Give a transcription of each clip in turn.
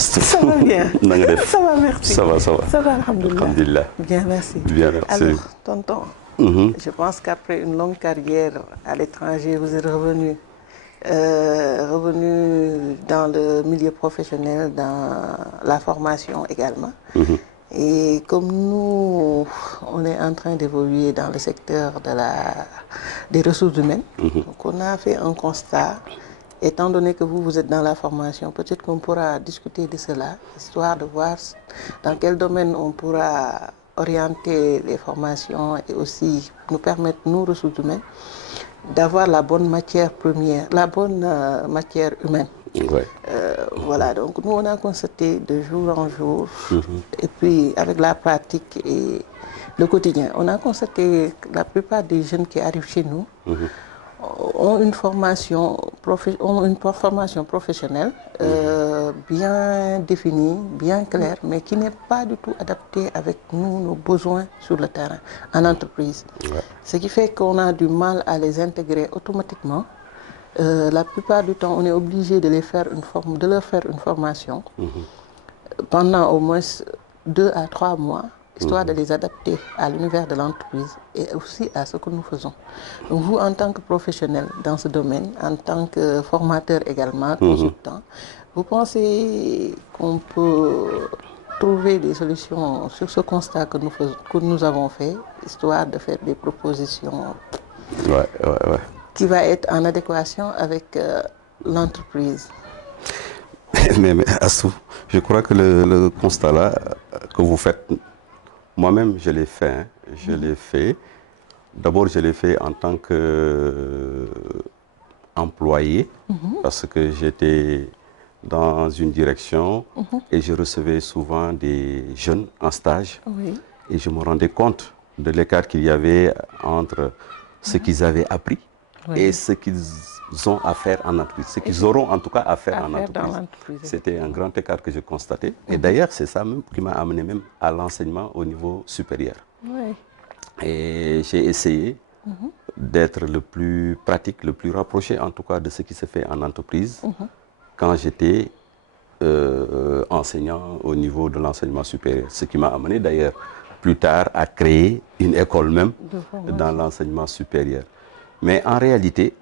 Astou. Ça va bien. Na nga def. Ça va, merci. Ça va, ça va. Ça va, alhamdoulilah. Alhamdulillah. Bien, merci. Bien, merci. Alors, tonton, je pense qu'après une longue carrière à l'étranger, vous êtes revenu dans le milieu professionnel, dans la formation également. Et comme nous, on est en train d'évoluer dans le secteur des ressources humaines, donc on a fait un constat. Étant donné que vous êtes dans la formation, peut-être qu'on pourra discuter de cela, histoire de voir dans quel domaine on pourra orienter les formations et aussi nous permettre, nous, ressources humaines, d'avoir la bonne matière première, la bonne matière humaine. Ouais. Voilà, donc nous, on a constaté de jour en jour, et puis avec la pratique et le quotidien, on a constaté que la plupart des jeunes qui arrivent chez nous, ont une formation professionnelle bien définie, bien claire, mais qui n'est pas du tout adaptée avec nous, nos besoins sur le terrain, en entreprise. Ouais. Ce qui fait qu'on a du mal à les intégrer automatiquement. La plupart du temps, on est obligé de leur faire une formation pendant au moins 2 à 3 mois, histoire de les adapter à l'univers de l'entreprise et aussi à ce que nous faisons. Donc vous, en tant que professionnel dans ce domaine, en tant que formateur également, consultant, vous pensez qu'on peut trouver des solutions sur ce constat que nous avons fait, histoire de faire des propositions qui va être en adéquation avec l'entreprise? Mais Astou, je crois que le constat là que vous faites, moi-même, je l'ai fait. Hein. Je l'ai fait. D'abord, je l'ai fait en tant qu'employé, parce que j'étais dans une direction et je recevais souvent des jeunes en stage. Et je me rendais compte de l'écart qu'il y avait entre ce qu'ils avaient appris et ce qu'ils ont à faire en entreprise, ce qu'ils auront en tout cas à faire en entreprise. C'était un grand écart que je constatais. Et d'ailleurs, c'est ça même qui m'a amené même à l'enseignement au niveau supérieur. Et j'ai essayé d'être le plus pratique, le plus rapproché en tout cas de ce qui se fait en entreprise quand j'étais enseignant au niveau de l'enseignement supérieur. Ce qui m'a amené d'ailleurs plus tard à créer une école même dans l'enseignement supérieur. Mais en réalité,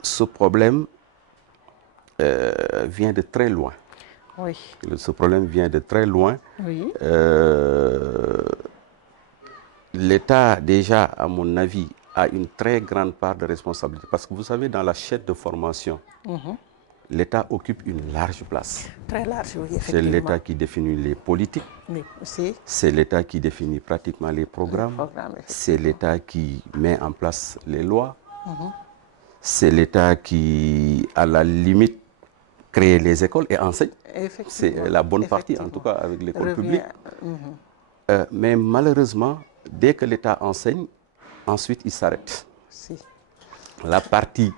ce problème vient de très loin. Ce problème vient de très loin. L'État, déjà, à mon avis, a une très grande part de responsabilité. Parce que vous savez, dans la chaîne de formation, l'État occupe une large place. Très large, oui, effectivement. C'est l'État qui définit les politiques. C'est l'État qui définit pratiquement les programmes. C'est l'État qui met en place les lois. C'est l'État qui, à la limite, crée les écoles et enseigne. C'est la bonne partie, en tout cas, avec l'école publique. Mais malheureusement, dès que l'État enseigne, ensuite il s'arrête. La partie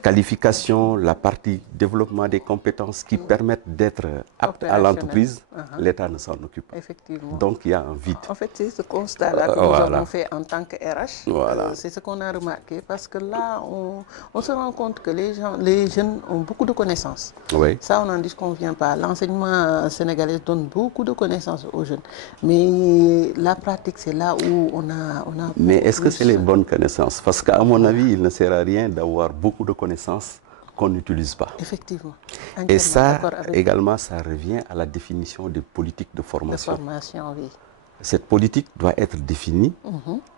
qualification, la partie développement des compétences qui permettent d'être apte à l'entreprise, l'État ne s'en occupe pas. Donc il y a un vide. En fait, c'est ce constat-là que nous avons fait en tant que RH. C'est ce qu'on a remarqué parce que là, on se rend compte que les jeunes ont beaucoup de connaissances. Ça, on n'en disconvient pas. L'enseignement sénégalais donne beaucoup de connaissances aux jeunes. Mais la pratique, c'est là où on a Mais est-ce que c'est les bonnes connaissances? Parce qu'à mon avis, il ne sert à rien d'avoir beaucoup de connaissances qu'on n'utilise pas. Effectivement. Et ça, également, ça revient à la définition des politiques de formation. Cette politique doit être définie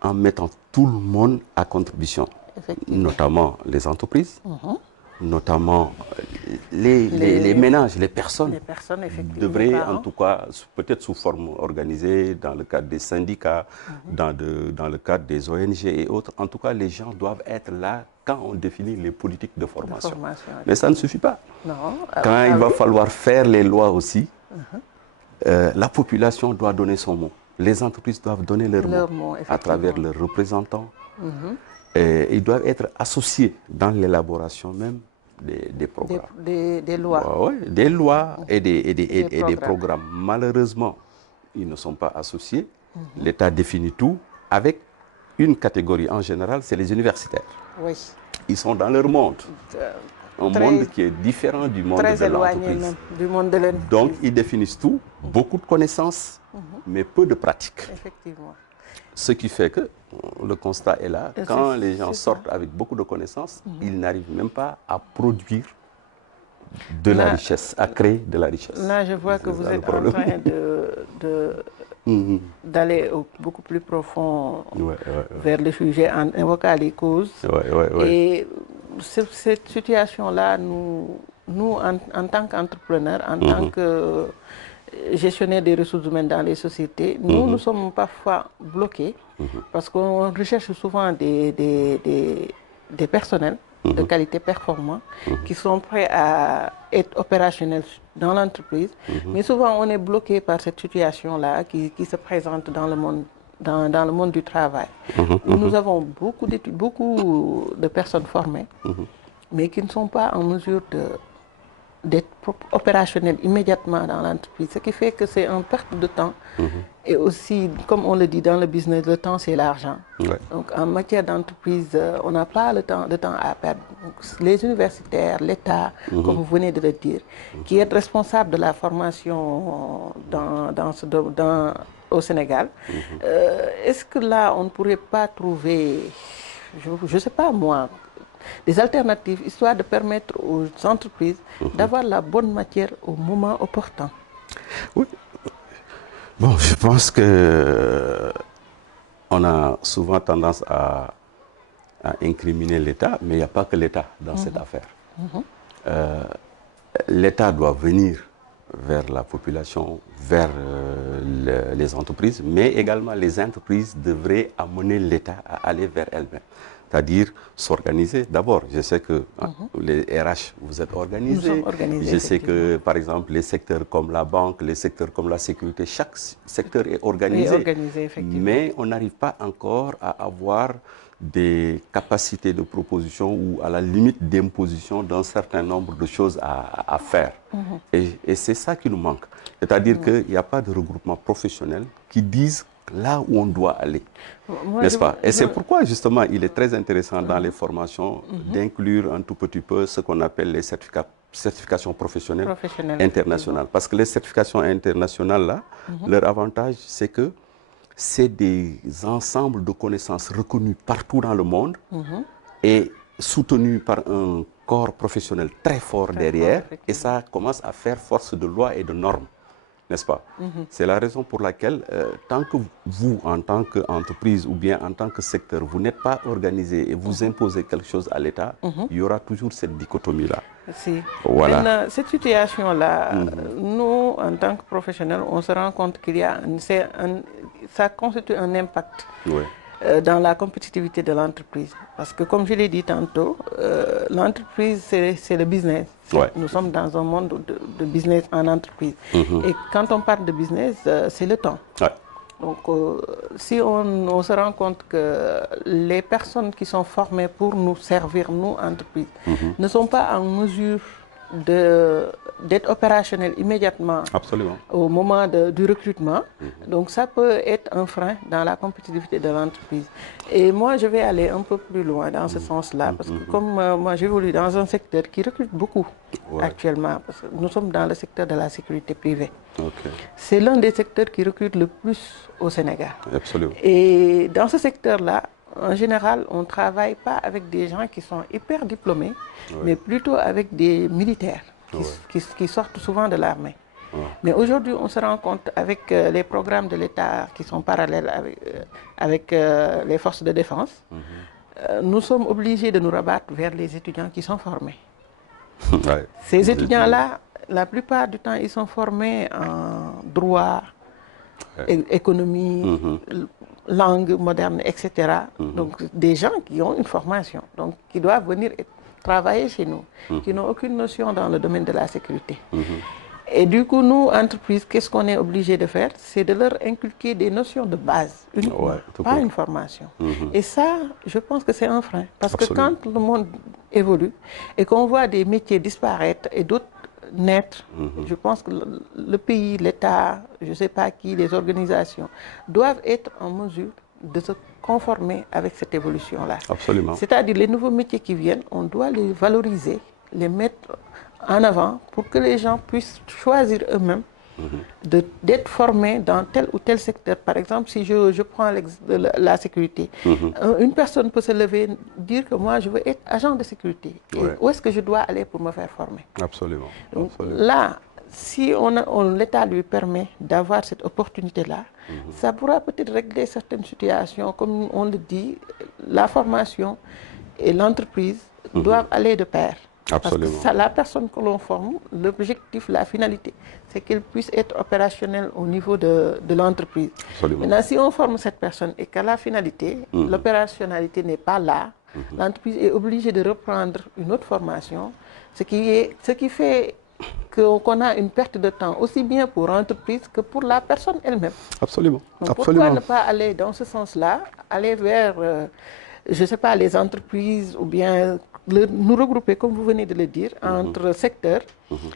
en mettant tout le monde à contribution, notamment les entreprises, notamment les ménages, les personnes devraient en tout cas, peut-être sous forme organisée, dans le cadre des syndicats, dans le cadre des ONG et autres. En tout cas, les gens doivent être là quand on définit les politiques de formation. Mais ça ne suffit pas. Quand il va falloir faire les lois aussi, la population doit donner son mot. Les entreprises doivent donner leur mot à travers leurs représentants. Et ils doivent être associés dans l'élaboration même des programmes. Des lois. Des lois et des programmes. Malheureusement, ils ne sont pas associés. L'État définit tout avec une catégorie en général, c'est les universitaires. Ils sont dans leur monde. un monde qui est différent du monde de l'entreprise. Très éloigné même du monde de l'entreprise. Donc, ils définissent tout, beaucoup de connaissances, mais peu de pratiques. Effectivement. Ce qui fait que le constat est là. Quand les gens sortent avec beaucoup de connaissances, ils n'arrivent même pas à produire de la richesse, à créer de la richesse. Là, je vois que vous êtes en train d'aller beaucoup plus profond vers le sujet en évoquant les causes. Et cette situation-là, nous en tant qu'entrepreneurs, en tant que gestionnaire des ressources humaines dans les sociétés, nous sommes parfois bloqués parce qu'on recherche souvent des personnels de qualité performants qui sont prêts à être opérationnels dans l'entreprise. Mais souvent, on est bloqué par cette situation-là qui se présente dans le monde du travail. Où nous avons beaucoup de personnes formées, mais qui ne sont pas en mesure d'être opérationnels immédiatement dans l'entreprise. Ce qui fait que c'est une perte de temps. Et aussi, comme on le dit dans le business, le temps c'est l'argent. Donc en matière d'entreprise, on n'a pas de temps à perdre. Donc, les universitaires, l'État, comme vous venez de le dire, qui est responsable de la formation au Sénégal, est-ce que là on ne pourrait pas trouver, je ne sais pas moi, des alternatives, histoire de permettre aux entreprises d'avoir la bonne matière au moment opportun? Oui. Bon, je pense que on a souvent tendance à incriminer l'État, mais il n'y a pas que l'État dans cette affaire. L'État doit venir vers la population, vers les entreprises, mais également les entreprises devraient amener l'État à aller vers elles-mêmes. C'est-à-dire s'organiser. D'abord, je sais que les RH, vous êtes organisés. Nous sommes organisés. Je sais que, par exemple, les secteurs comme la banque, les secteurs comme la sécurité, chaque secteur est organisé. Mais on n'arrive pas encore à avoir des capacités de proposition ou à la limite d'imposition d'un certain nombre de choses à faire. Et c'est ça qui nous manque. C'est-à-dire qu'il n'y a pas de regroupement professionnel qui dise là où on doit aller, n'est-ce pas? Et c'est pourquoi, justement, il est très intéressant dans les formations d'inclure un tout petit peu ce qu'on appelle les certifications professionnelles internationales. Parce que les certifications internationales, là, leur avantage, c'est que c'est des ensembles de connaissances reconnus partout dans le monde et soutenus par un corps professionnel très fort derrière. Et ça commence à faire force de loi et de normes. N'est-ce pas? C'est la raison pour laquelle, tant que vous, en tant qu'entreprise ou bien en tant que secteur, vous n'êtes pas organisé et vous imposez quelque chose à l'État, il y aura toujours cette dichotomie-là. Si. Voilà. Maintenant, cette situation-là, nous, en tant que professionnels, on se rend compte qu'il y a ça constitue un impact dans la compétitivité de l'entreprise. Parce que, comme je l'ai dit tantôt, l'entreprise, c'est le business. Nous sommes dans un monde de business en entreprise. Et quand on parle de business, c'est le temps. Donc, si on se rend compte que les personnes qui sont formées pour nous servir, nous, entreprises, ne sont pas en mesure d'être opérationnel immédiatement au moment du recrutement. Donc ça peut être un frein dans la compétitivité de l'entreprise. Et moi, je vais aller un peu plus loin dans ce sens-là, parce que comme moi, j'évolue dans un secteur qui recrute beaucoup actuellement, parce que nous sommes dans le secteur de la sécurité privée. C'est l'un des secteurs qui recrute le plus au Sénégal. Et dans ce secteur-là, en général, on ne travaille pas avec des gens qui sont hyper diplômés, mais plutôt avec des militaires qui sortent souvent de l'armée. Mais aujourd'hui, on se rend compte avec les programmes de l'État qui sont parallèles avec les forces de défense, nous sommes obligés de nous rabattre vers les étudiants qui sont formés. Ces étudiants-là, la plupart du temps, ils sont formés en droit, économie, langue moderne, etc. Donc, des gens qui ont une formation, donc qui doivent venir travailler chez nous, qui n'ont aucune notion dans le domaine de la sécurité. Et du coup, nous, entreprises, qu'est-ce qu'on est obligé de faire? C'est de leur inculquer des notions de base, uniquement, pas une formation. Et ça, je pense que c'est un frein. Parce que quand le monde évolue et qu'on voit des métiers disparaître et d'autres naître, je pense que le pays, l'État, je ne sais pas qui, les organisations, doivent être en mesure de se conformer avec cette évolution-là. Absolument. C'est-à-dire les nouveaux métiers qui viennent, on doit les valoriser, les mettre en avant pour que les gens puissent choisir eux-mêmes d'être formés dans tel ou tel secteur. Par exemple, si je prends la sécurité, une personne peut se lever et dire que moi, je veux être agent de sécurité. Et où est-ce que je dois aller pour me faire former? Absolument. Donc, là, si l'État lui permet d'avoir cette opportunité-là, ça pourra peut-être régler certaines situations. Comme on le dit, la formation et l'entreprise doivent aller de pair. Absolument. Parce que la personne que l'on forme, l'objectif, la finalité, c'est qu'elle puisse être opérationnelle au niveau de l'entreprise. Maintenant, si on forme cette personne et qu'à la finalité, l'opérationnalité n'est pas là, l'entreprise est obligée de reprendre une autre formation, ce qui fait qu'on a une perte de temps, aussi bien pour l'entreprise que pour la personne elle-même. Absolument. Donc, pourquoi ne pas aller dans ce sens-là, aller vers, je ne sais pas, les entreprises ou bien nous regrouper, comme vous venez de le dire, entre secteurs.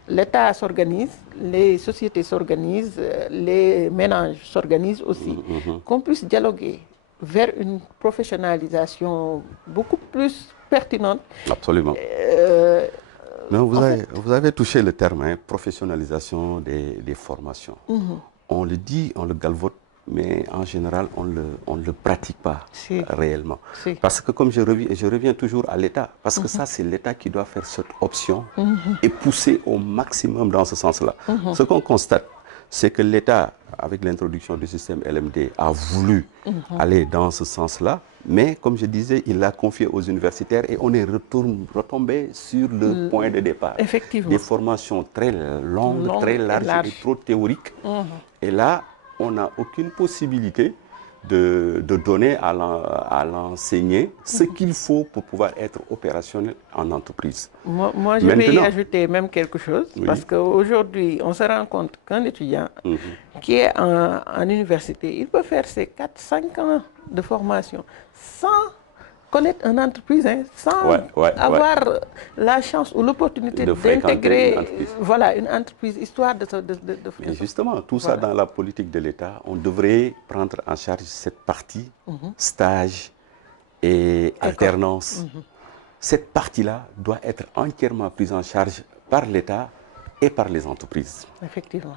L'État s'organise, les sociétés s'organisent, les ménages s'organisent aussi, qu'on puisse dialoguer vers une professionnalisation beaucoup plus pertinente. Absolument. Non, vous avez touché le terme, professionnalisation des formations. On le dit, on le galvaude, mais en général, on ne le pratique pas réellement. Parce que comme je reviens toujours à l'État, parce que ça, c'est l'État qui doit faire cette option et pousser au maximum dans ce sens-là. Ce qu'on constate, c'est que l'État, avec l'introduction du système LMD, a voulu aller dans ce sens-là, mais comme je disais, il l'a confié aux universitaires et on est retombé sur le point de départ. Effectivement. Des formations très longues, très larges et trop théoriques. Et là, on n'a aucune possibilité de donner à l'enseignant ce qu'il faut pour pouvoir être opérationnel en entreprise. Moi, je vais y ajouter même quelque chose, parce qu'aujourd'hui, on se rend compte qu'un étudiant qui est en université, il peut faire ses 4-5 ans de formation sans connaître une entreprise, sans avoir la chance ou l'opportunité d'intégrer une entreprise, histoire de Et justement, tout ça dans la politique de l'État, on devrait prendre en charge cette partie stage et alternance. Cette partie-là doit être entièrement prise en charge par l'État et par les entreprises. Effectivement.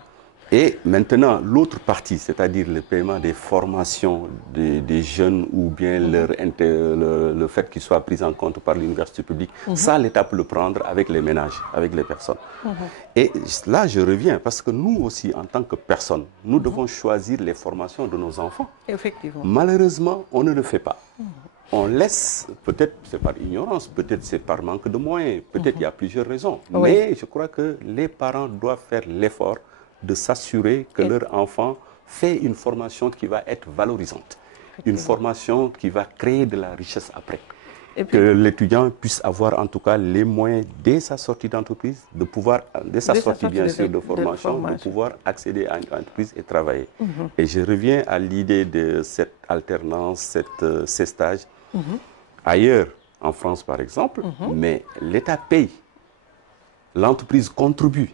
Et maintenant, l'autre partie, c'est-à-dire le paiement des formations des jeunes ou bien le fait qu'ils soient pris en compte par l'université publique, ça, l'État peut le prendre avec les ménages, avec les personnes. Et là, je reviens, parce que nous aussi, en tant que personnes, nous devons choisir les formations de nos enfants. Effectivement. Malheureusement, on ne le fait pas. On laisse, peut-être c'est par ignorance, peut-être c'est par manque de moyens, peut-être il y a plusieurs raisons. Mais je crois que les parents doivent faire l'effort de s'assurer que leur enfant fait une formation qui va être valorisante, une formation qui va créer de la richesse après. Que l'étudiant puisse avoir en tout cas les moyens dès sa sortie d'entreprise, de pouvoir, dès sa sortie bien sûr de formation, de pouvoir accéder à une entreprise et travailler. Et je reviens à l'idée de cette alternance, ces stages. Ailleurs, en France par exemple, mais l'État paye. L'entreprise contribue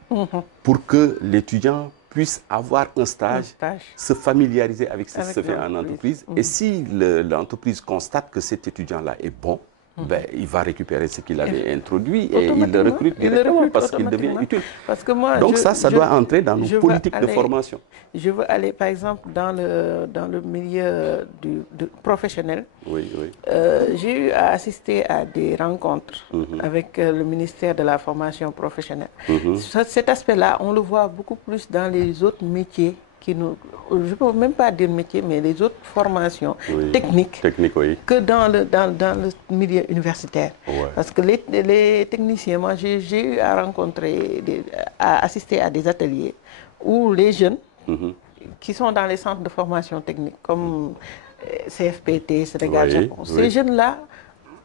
pour que l'étudiant puisse avoir un stage, se familiariser avec ce qui se fait en entreprise. Et si l'entreprise constate que cet étudiant-là est bon, il va récupérer ce qu'il avait introduit et il le recrute directement parce qu'il devient utile. Parce que moi, donc ça doit entrer dans nos politiques de formation. Je veux aller, par exemple, dans le milieu professionnel. J'ai eu à assister à des rencontres avec le ministère de la formation professionnelle. Cet aspect-là, on le voit beaucoup plus dans les autres métiers. Je ne peux même pas dire métier, mais les autres formations techniques que dans le milieu universitaire. Parce que les techniciens, moi j'ai eu à à assister à des ateliers où les jeunes qui sont dans les centres de formation technique, comme CFPT, Sénégal, Japon, ces jeunes-là,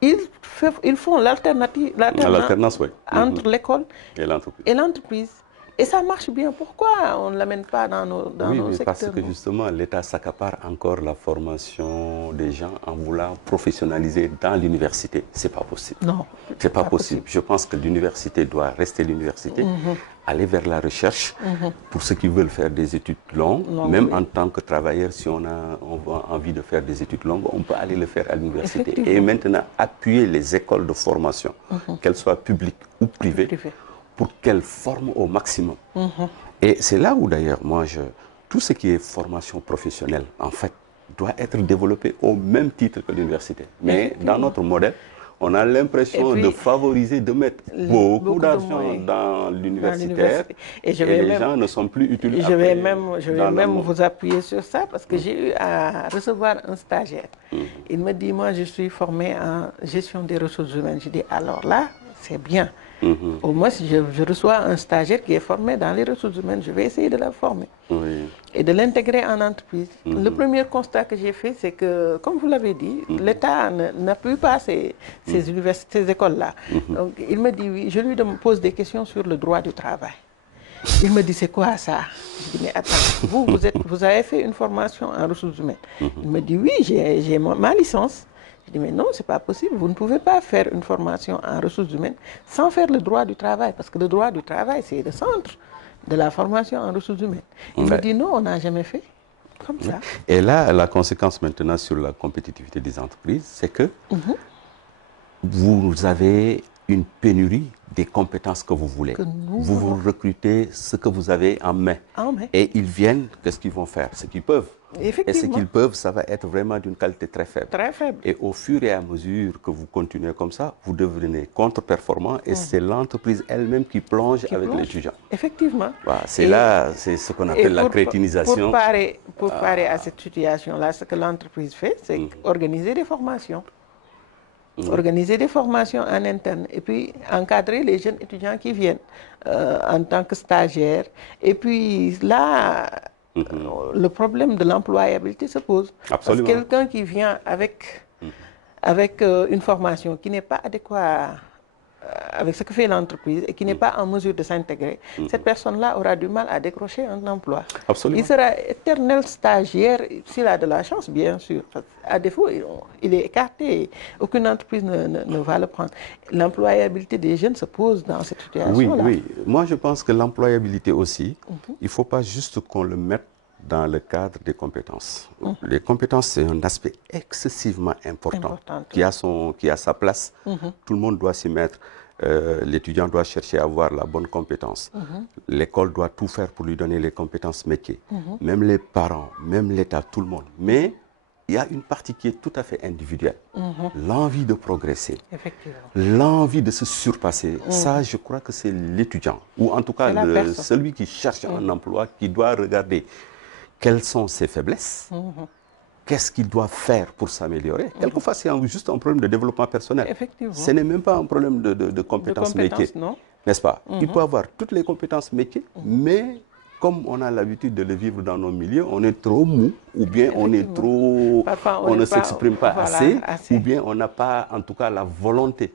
ils font l'alternance entre l'école et l'entreprise. Et ça marche bien. Pourquoi on ne l'amène pas dans nos secteurs? Parce que justement, l'État s'accapare encore la formation des gens en voulant professionnaliser dans l'université. Ce n'est pas possible. Non. Ce n'est pas possible. Je pense que l'université doit rester l'université. aller vers la recherche pour ceux qui veulent faire des études longues. Même en tant que travailleur, si on a envie de faire des études longues, on peut aller le faire à l'université. Et maintenant, appuyer les écoles de formation, qu'elles soient publiques ou privées, pour qu'elles forment au maximum. Et c'est là où d'ailleurs, moi, tout ce qui est formation professionnelle, en fait, doit être développé au même titre que l'université. Mais dans notre modèle, on a l'impression de favoriser, de mettre beaucoup d'argent dans l'universitaire et les gens ne sont plus utiles. Je vais même vous appuyer sur ça parce que j'ai eu à recevoir un stagiaire. Il me dit, moi je suis formé en gestion des ressources humaines. Je dis, alors là, c'est bien. Au moins, si je reçois un stagiaire qui est formé dans les ressources humaines, je vais essayer de la former et de l'intégrer en entreprise. Le premier constat que j'ai fait, c'est que, comme vous l'avez dit, l'État n'appuie pas ces universités, ces écoles-là. Donc, il me dit oui, je lui pose des questions sur le droit du travail. Il me dit, c'est quoi ça? Je dis, mais attends, vous avez fait une formation en ressources humaines. Il me dit, oui, j'ai ma licence. Je dis, mais non, ce n'est pas possible. Vous ne pouvez pas faire une formation en ressources humaines sans faire le droit du travail. Parce que le droit du travail, c'est le centre de la formation en ressources humaines. Il me dit, non, on n'a jamais fait comme ça. Et là, la conséquence maintenant sur la compétitivité des entreprises, c'est que vous avez une pénurie des compétences que vous voulez. Vous recrutez ce que vous avez en main. Et ils viennent, qu'est-ce qu'ils vont faire? Ce qu'ils peuvent. Et ce qu'ils peuvent, ça va être vraiment d'une qualité très faible. Très faible. Et au fur et à mesure que vous continuez comme ça, vous devenez contre-performant et c'est l'entreprise elle-même qui plonge avec l'étudiant. Effectivement. Voilà, c'est là, c'est ce qu'on appelle la crétinisation. Pour parer à cette situation-là, ce que l'entreprise fait, c'est organiser des formations. Organiser des formations en interne et puis encadrer les jeunes étudiants qui viennent en tant que stagiaires. Et puis là, le problème de l'employabilité se pose. Absolument. Parce que quelqu'un qui vient avec une formation qui n'est pas adéquate avec ce que fait l'entreprise et qui n'est pas en mesure de s'intégrer, cette personne-là aura du mal à décrocher un emploi. Absolument. Il sera éternel stagiaire s'il a de la chance, bien sûr. À défaut, il est écarté. Aucune entreprise ne va le prendre. L'employabilité des jeunes se pose dans cette situation-là. Oui. Moi, je pense que l'employabilité aussi, il ne faut pas juste qu'on le mette dans le cadre des compétences. Les compétences, c'est un aspect excessivement important qui a sa place. Tout le monde doit s'y mettre. L'étudiant doit chercher à avoir la bonne compétence. L'école doit tout faire pour lui donner les compétences métiers. Même les parents, même l'État, tout le monde. Mais il y a une partie qui est tout à fait individuelle. L'envie de progresser, l'envie de se surpasser. Ça, je crois que c'est l'étudiant. Ou en tout cas, celui qui cherche un emploi qui doit regarder quelles sont ses faiblesses, qu'est-ce qu'il doit faire pour s'améliorer. Quelquefois, c'est juste un problème de développement personnel. Ce n'est même pas un problème de compétences métiers, n'est-ce pas? Il peut avoir toutes les compétences métiers, mais comme on a l'habitude de le vivre dans nos milieux, on est trop mou, ou bien on est trop, on ne s'exprime pas assez, ou bien on n'a pas, en tout cas, la volonté,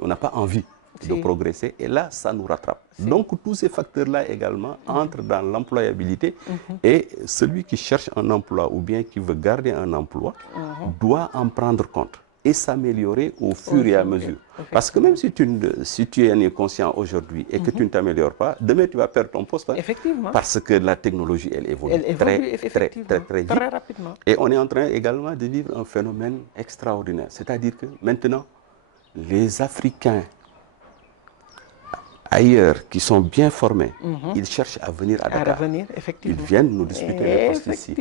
on n'a pas envie de progresser, et là, ça nous rattrape. Donc, tous ces facteurs-là également entrent dans l'employabilité, et celui qui cherche un emploi ou bien qui veut garder un emploi doit en prendre compte et s'améliorer au fur et à mesure. Parce que même si tu es conscient aujourd'hui et que tu ne t'améliores pas, demain tu vas perdre ton poste. Effectivement. Parce que la technologie, elle évolue très vite. Très rapidement. Et on est en train également de vivre un phénomène extraordinaire. C'est-à-dire que maintenant, les Africains ailleurs qui sont bien formés, ils cherchent à venir à Dakar. Ils viennent nous disputer les postes ici.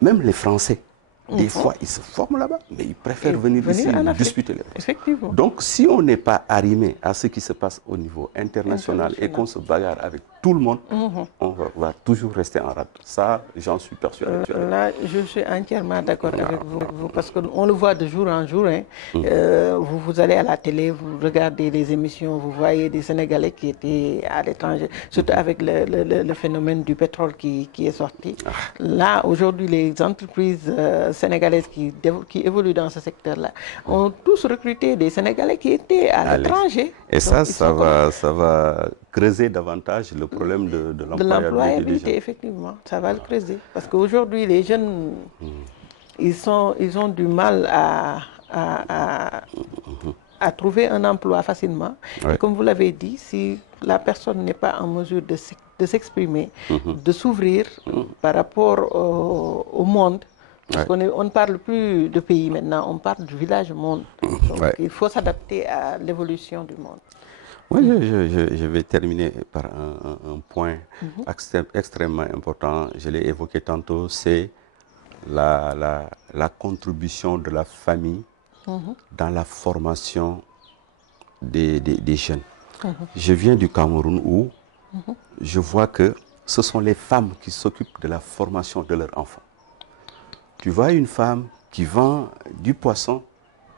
Même les Français, des fois, ils se forment là-bas, mais ils préfèrent venir ici disputer les postes. Donc, si on n'est pas arrimé à ce qui se passe au niveau international et qu'on se bagarre avec tout le monde, on va toujours rester en rade. Ça, j'en suis persuadé. Là, je suis entièrement d'accord avec vous, parce qu'on le voit de jour en jour. Vous allez à la télé, vous regardez les émissions, vous voyez des Sénégalais qui étaient à l'étranger, surtout avec le phénomène du pétrole qui est sorti. Là, aujourd'hui, les entreprises sénégalaises qui évoluent dans ce secteur-là ont tous recruté des Sénégalais qui étaient à l'étranger. Et donc, ça va creuser davantage le problème de l'employabilité. Effectivement, ça va le creuser. Parce qu'aujourd'hui, les jeunes, ils ont du mal à à trouver un emploi facilement. Ouais. Et comme vous l'avez dit, si la personne n'est pas en mesure de s'exprimer, de s'ouvrir par rapport au monde, parce qu'on on ne parle plus de pays maintenant, on parle du village monde. Donc il faut s'adapter à l'évolution du monde. Oui, je vais terminer par un point extrêmement important. Je l'ai évoqué tantôt, c'est la contribution de la famille dans la formation des jeunes. Je viens du Cameroun où je vois que ce sont les femmes qui s'occupent de la formation de leurs enfants. Tu vois une femme qui vend du poisson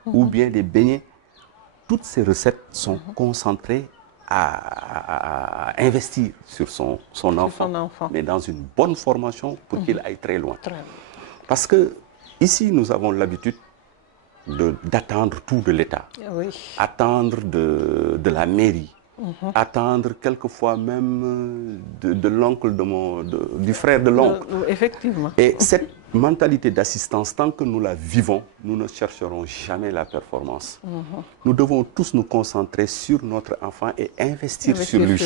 ou bien des beignets, toutes ces recettes sont concentrées à investir sur son enfant, mais dans une bonne formation pour qu'il aille très loin. Parce que ici, nous avons l'habitude d'attendre tout de l'État, attendre de la mairie, attendre quelquefois même de l'oncle du frère de l'oncle. Effectivement. Et cette mentalité d'assistance, tant que nous la vivons, nous ne chercherons jamais la performance. Nous devons tous nous concentrer sur notre enfant et investir sur lui.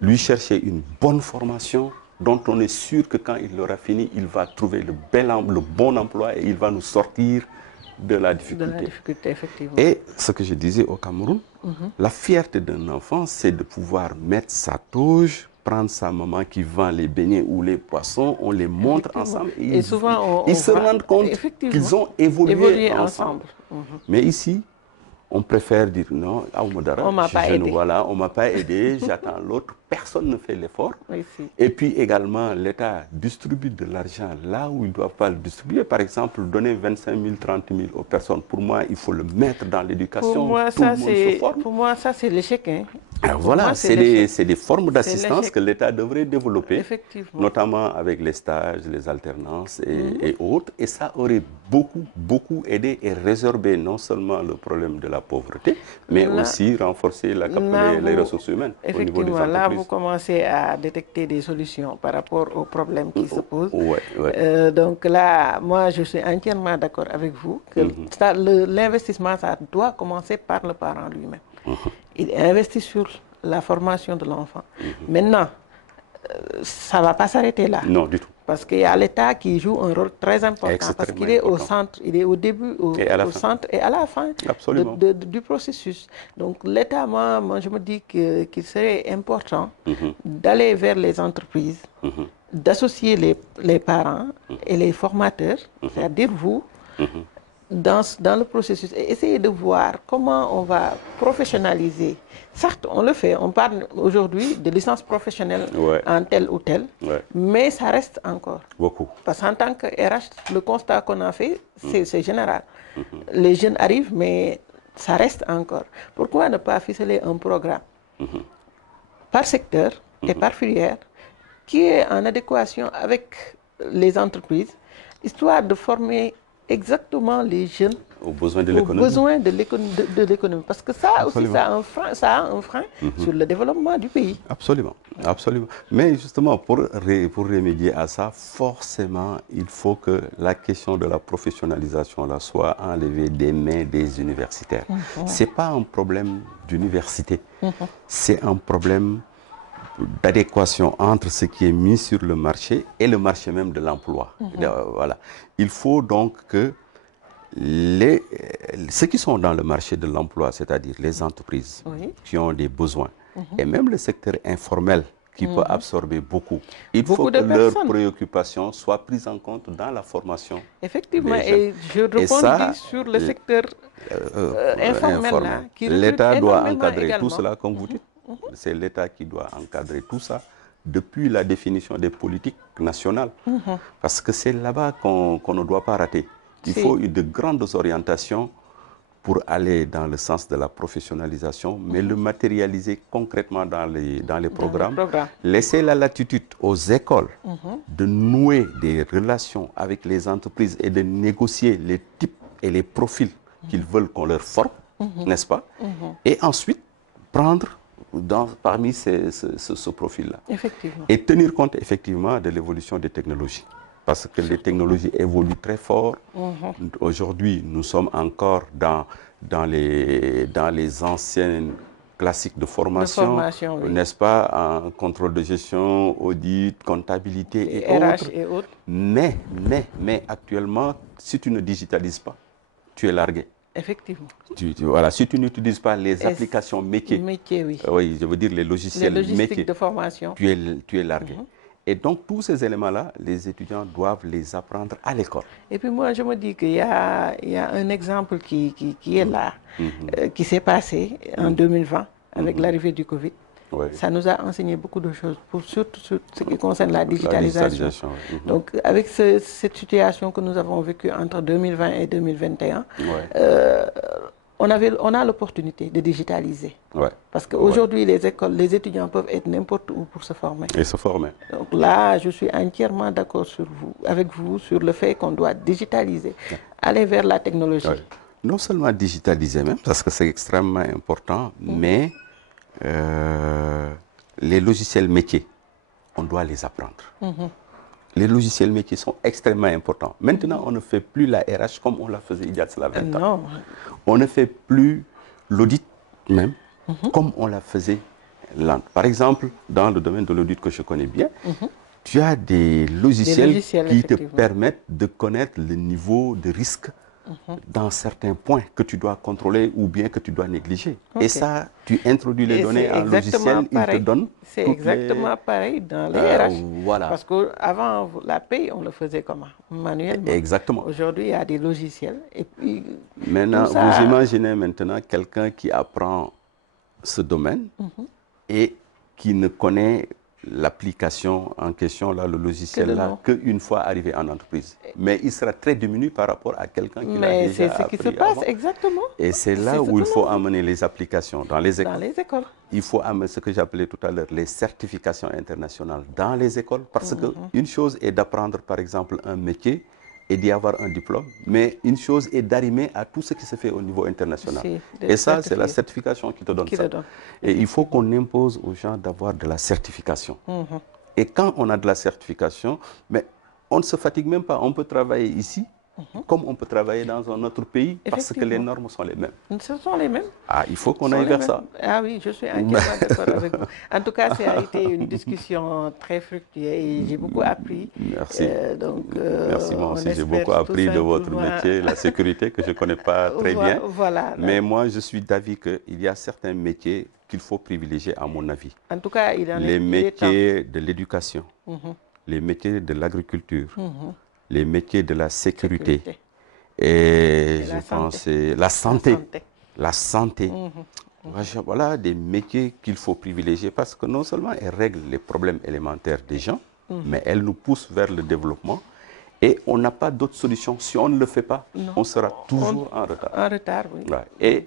Lui chercher une bonne formation dont on est sûr que quand il l'aura fini, il va trouver le bon emploi et il va nous sortir de la difficulté. Effectivement. Et ce que je disais au Cameroun, la fierté d'un enfant, c'est de pouvoir mettre sa toge, prendre sa maman qui vend les beignets ou les poissons, on les montre ensemble et souvent ils se rendent compte qu'ils ont évolué ensemble. Mais ici, on préfère dire non, on ne m'a pas aidé, j'attends l'autre, personne ne fait l'effort. Et puis également, l'État distribue de l'argent là où il ne doit pas le distribuer. Par exemple, donner 25 000, 30 000 aux personnes. Pour moi, il faut le mettre dans l'éducation. Pour moi, ça c'est l'échec. Hein. Alors voilà, c'est des formes d'assistance que l'État devrait développer, notamment avec les stages, les alternances et autres. Et ça aurait beaucoup aidé et résorbé non seulement le problème de la pauvreté, mais aussi renforcer les ressources humaines au niveau des entreprises. Là, vous commencez à détecter des solutions par rapport aux problèmes qui se posent. Donc là, moi, je suis entièrement d'accord avec vous que l'investissement, ça doit commencer par le parent lui-même. Il investit sur la formation de l'enfant. Maintenant, ça ne va pas s'arrêter là. Non, du tout. Parce qu'il y a l'État qui joue un rôle très important. Parce qu'il est au centre, il est au début, au centre et à la fin du processus. Donc l'État, moi, je me dis qu'il serait important d'aller vers les entreprises, d'associer les parents et les formateurs, c'est-à-dire vous, dans le processus et essayer de voir comment on va professionnaliser. Certes, on le fait, on parle aujourd'hui de licence professionnelle en tel ou tel, mais ça reste encore. Beaucoup. Parce qu'en tant que RH, le constat qu'on a fait, c'est général. Les jeunes arrivent, mais ça reste encore. Pourquoi ne pas ficeler un programme par secteur et par filière qui est en adéquation avec les entreprises, histoire de former exactement les jeunes aux besoins de l'économie. Parce que ça aussi, ça a un frein sur le développement du pays. Absolument. Mais justement, pour remédier à ça, forcément, il faut que la question de la professionnalisation là, soit enlevée des mains des universitaires. Ce n'est pas un problème d'université, c'est un problème d'adéquation entre ce qui est mis sur le marché et le marché même de l'emploi. Voilà. Il faut donc que ceux qui sont dans le marché de l'emploi, c'est-à-dire les entreprises qui ont des besoins, et même le secteur informel qui peut absorber beaucoup, il faut que leurs préoccupations soient prises en compte dans la formation. Effectivement, et je rebondis sur le secteur informel. L'État doit encadrer tout cela, comme vous dites. C'est l'État qui doit encadrer tout ça depuis la définition des politiques nationales. Parce que c'est là-bas qu'on ne doit pas rater. Il faut de grandes orientations pour aller dans le sens de la professionnalisation, mais le matérialiser concrètement dans les programmes. Laisser la latitude aux écoles de nouer des relations avec les entreprises et de négocier les types et les profils qu'ils veulent qu'on leur forme, n'est-ce pas? Et ensuite, prendre parmi ce profil-là. Et tenir compte effectivement de l'évolution des technologies. parce que les technologies évoluent très fort. Aujourd'hui, nous sommes encore dans les anciennes classiques de formation, oui. n'est-ce pas, en contrôle de gestion, audit, comptabilité et RH autres. Mais actuellement, si tu ne digitalises pas, tu es largué. Effectivement. Voilà, si tu n'utilises pas les applications métiers, oui. Oui, je veux dire les logiciels métiers, de formation, tu es largué. Et donc, tous ces éléments-là, les étudiants doivent les apprendre à l'école. Et puis moi, je me dis qu'il y a un exemple qui est là, qui s'est passé en 2020 avec l'arrivée du Covid. Ouais. Ça nous a enseigné beaucoup de choses, surtout sur ce qui concerne la digitalisation. Donc, avec cette situation que nous avons vécue entre 2020 et 2021, on a l'opportunité de digitaliser. Parce qu'aujourd'hui, les écoles, les étudiants peuvent être n'importe où pour se former. Et se former. Donc là, je suis entièrement d'accord avec vous sur le fait qu'on doit digitaliser, aller vers la technologie. Non seulement digitaliser même, parce que c'est extrêmement important, mais les logiciels métiers, on doit les apprendre. Les logiciels métiers sont extrêmement importants. Maintenant, on ne fait plus la RH comme on la faisait il y a cela 20 ans. Non. On ne fait plus l'audit même comme on la faisait là. Par exemple, dans le domaine de l'audit que je connais bien, tu as des logiciels qui te permettent de connaître le niveau de risque dans certains points que tu dois contrôler ou bien que tu dois négliger. Et ça, tu introduis les données en logiciel, il te donne. C'est exactement pareil dans les RH. Voilà. Parce qu'avant, la paye, on le faisait comment? Manuellement. Exactement. Aujourd'hui, il y a des logiciels. Et puis, maintenant, vous imaginez maintenant quelqu'un qui apprend ce domaine et qui ne connaît l'application en question, là, le logiciel, là, qu'une fois arrivé en entreprise. Mais il sera très diminué par rapport à quelqu'un qui l'a déjà appris. Mais c'est ce qui se passe, exactement. Et c'est là où il faut amener les applications dans les écoles. Dans les écoles. Il faut amener ce que j'appelais tout à l'heure les certifications internationales dans les écoles. Parce qu'une chose est d'apprendre, par exemple, un métier et d'y avoir un diplôme, mais une chose est d'arrimer à tout ce qui se fait au niveau international. Et ça, c'est la certification qui te donne ça. Et il faut qu'on impose aux gens d'avoir de la certification. Et quand on a de la certification, mais on ne se fatigue même pas. On peut travailler ici, comme on peut travailler dans un autre pays, parce que les normes sont les mêmes. Ce sont les mêmes. Ah, il faut qu'on aille vers ça. Ah oui, je suis entièrement d'accord avec vous. En tout cas, ça a été une discussion très fructueuse et j'ai beaucoup appris. Merci. Merci, moi aussi, j'ai beaucoup appris de votre métier, la sécurité, que je ne connais pas très bien. Mais moi, je suis d'avis qu'il y a certains métiers qu'il faut privilégier, à mon avis. En tout cas, les métiers de l'éducation, les métiers de l'agriculture, les métiers de la sécurité. Et je pense la santé. La santé. Voilà des métiers qu'il faut privilégier parce que non seulement elles règlent les problèmes élémentaires des gens, mais elles nous poussent vers le développement. Et on n'a pas d'autre solution. Si on ne le fait pas, on sera toujours en retard. En retard, oui. Et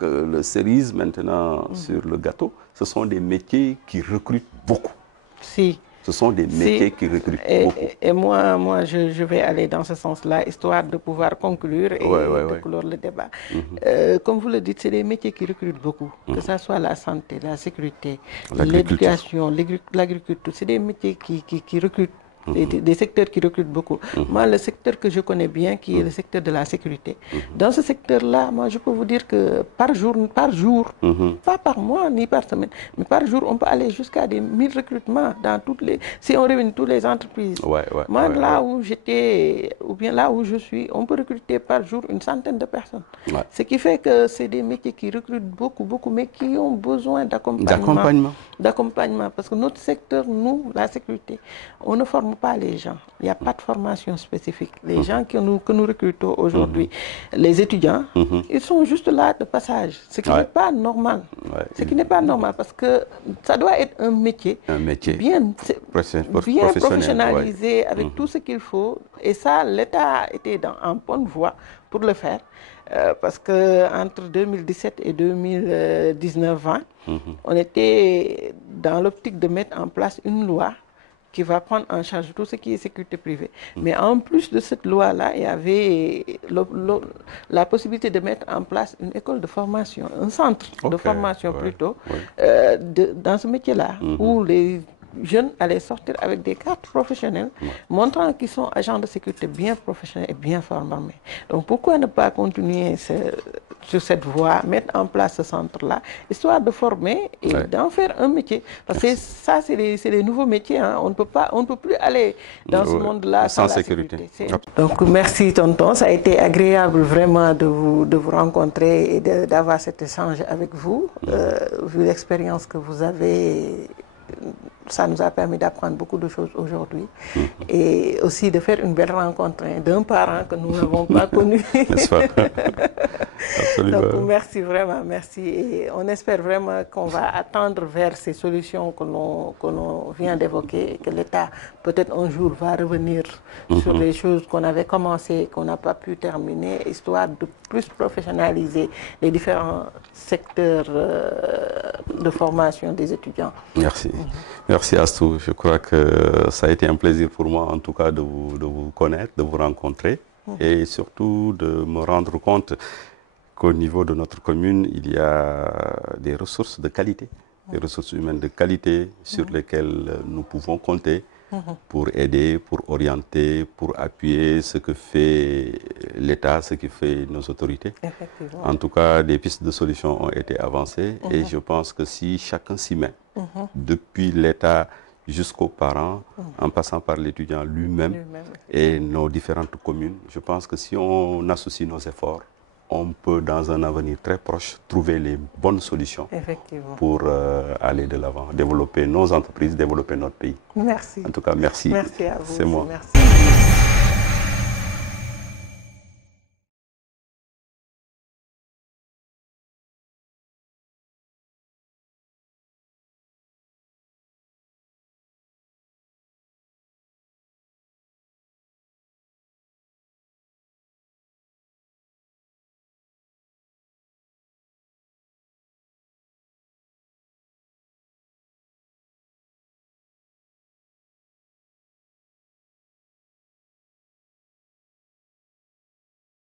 le cerise maintenant sur le gâteau, ce sont des métiers qui recrutent beaucoup. Si. Ce sont des métiers qui recrutent beaucoup. Et moi je vais aller dans ce sens-là, histoire de pouvoir conclure et de clore le débat. Comme vous le dites, c'est des métiers qui recrutent beaucoup, que ce soit la santé, la sécurité, l'éducation, l'agriculture. C'est des métiers qui recrutent, des secteurs qui recrutent beaucoup. Moi, le secteur que je connais bien, qui est le secteur de la sécurité, dans ce secteur-là, moi, je peux vous dire que par jour, pas par mois ni par semaine, mais par jour, on peut aller jusqu'à des 1000 recrutements dans si on réunit toutes les entreprises. Moi, là où j'étais, ou bien là où je suis, on peut recruter par jour une centaine de personnes. Ce qui fait que c'est des métiers qui recrutent beaucoup, mais qui ont besoin d'accompagnement. D'accompagnement, parce que notre secteur, nous, la sécurité, on ne forme pas les gens. Il n'y a pas de formation spécifique. Les gens que nous recrutons aujourd'hui, les étudiants, ils sont juste là de passage. Ce qui n'est pas normal. Ce qui n'est pas normal parce que ça doit être un métier bien professionnalisé avec tout ce qu'il faut. Et ça, l'État était en bonne voie pour le faire. Parce qu'entre 2017 et 2019, on était dans l'optique de mettre en place une loi qui va prendre en charge tout ce qui est sécurité privée. Mais en plus de cette loi-là, il y avait la possibilité de mettre en place une école de formation, un centre de formation plutôt, dans ce métier-là, où jeunes allaient sortir avec des cartes professionnelles, montrant qu'ils sont agents de sécurité bien professionnels et bien formés. Donc pourquoi ne pas continuer sur cette voie, mettre en place ce centre-là, histoire de former et d'en faire un métier. Parce que ça, c'est les nouveaux métiers. Hein. On ne peut plus aller dans ce monde-là sans la sécurité. Donc merci tonton, ça a été agréable vraiment de vous rencontrer et d'avoir cet échange avec vous. Vu l'expérience que vous avez, ça nous a permis d'apprendre beaucoup de choses aujourd'hui et aussi de faire une belle rencontre d'un parent que nous n'avons pas connu. Absolument. Donc merci vraiment, merci. Et on espère vraiment qu'on va attendre vers ces solutions que l'on vient d'évoquer, que l'État peut-être un jour va revenir sur les choses qu'on avait commencé, qu'on n'a pas pu terminer, histoire de plus professionnaliser les différents secteurs de formation des étudiants. Merci. Merci Astou. Je crois que ça a été un plaisir pour moi en tout cas de vous connaître, de vous rencontrer et surtout de me rendre compte qu'au niveau de notre commune, il y a des ressources de qualité, des ressources humaines de qualité sur lesquelles nous pouvons compter pour aider, pour orienter, pour appuyer ce que fait l'État, ce que fait nos autorités. Effectivement. En tout cas, des pistes de solutions ont été avancées et je pense que si chacun s'y met, depuis l'État jusqu'aux parents, en passant par l'étudiant lui-même et nos différentes communes, je pense que si on associe nos efforts, on peut, dans un avenir très proche, trouver les bonnes solutions pour aller de l'avant, développer nos entreprises, développer notre pays. Merci. En tout cas, merci. Merci à vous. C'est moi. Merci.